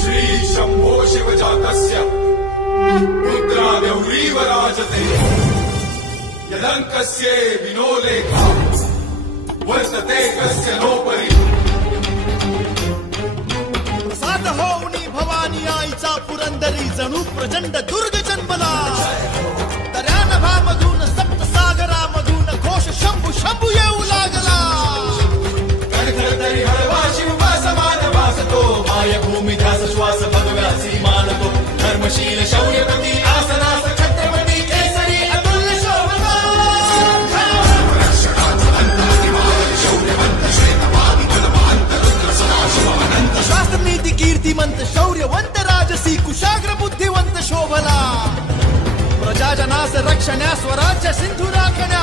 श्री शंभो शिवजातस्य रुद्राव्यौरीव राजते यदंकस्य विनोलेखा वर्तते कस्य नोपरी प्रसाद होऊनी भवानी आईचा पुरंदरी जणू प्रचंड दुर्ग जन्मला तऱ्या नभामधून सप्त सागरामधून घोष शंभू शंभू येऊ लागला तरी हळवा शिववास मानवासतो मायभूमी ध्यास श्वास भगव्यासी मानतो धर्मशील शौर्यपती आसनास छत्रपती केसरी अतुल्य शोभता शास्त्र नीती कीर्तिमंत शौर्यवंत राजसी कुशाग्र बुद्धिवंत शोभला प्रजाजनास रक्षण्या स्वराज्य सिंधू राखण्या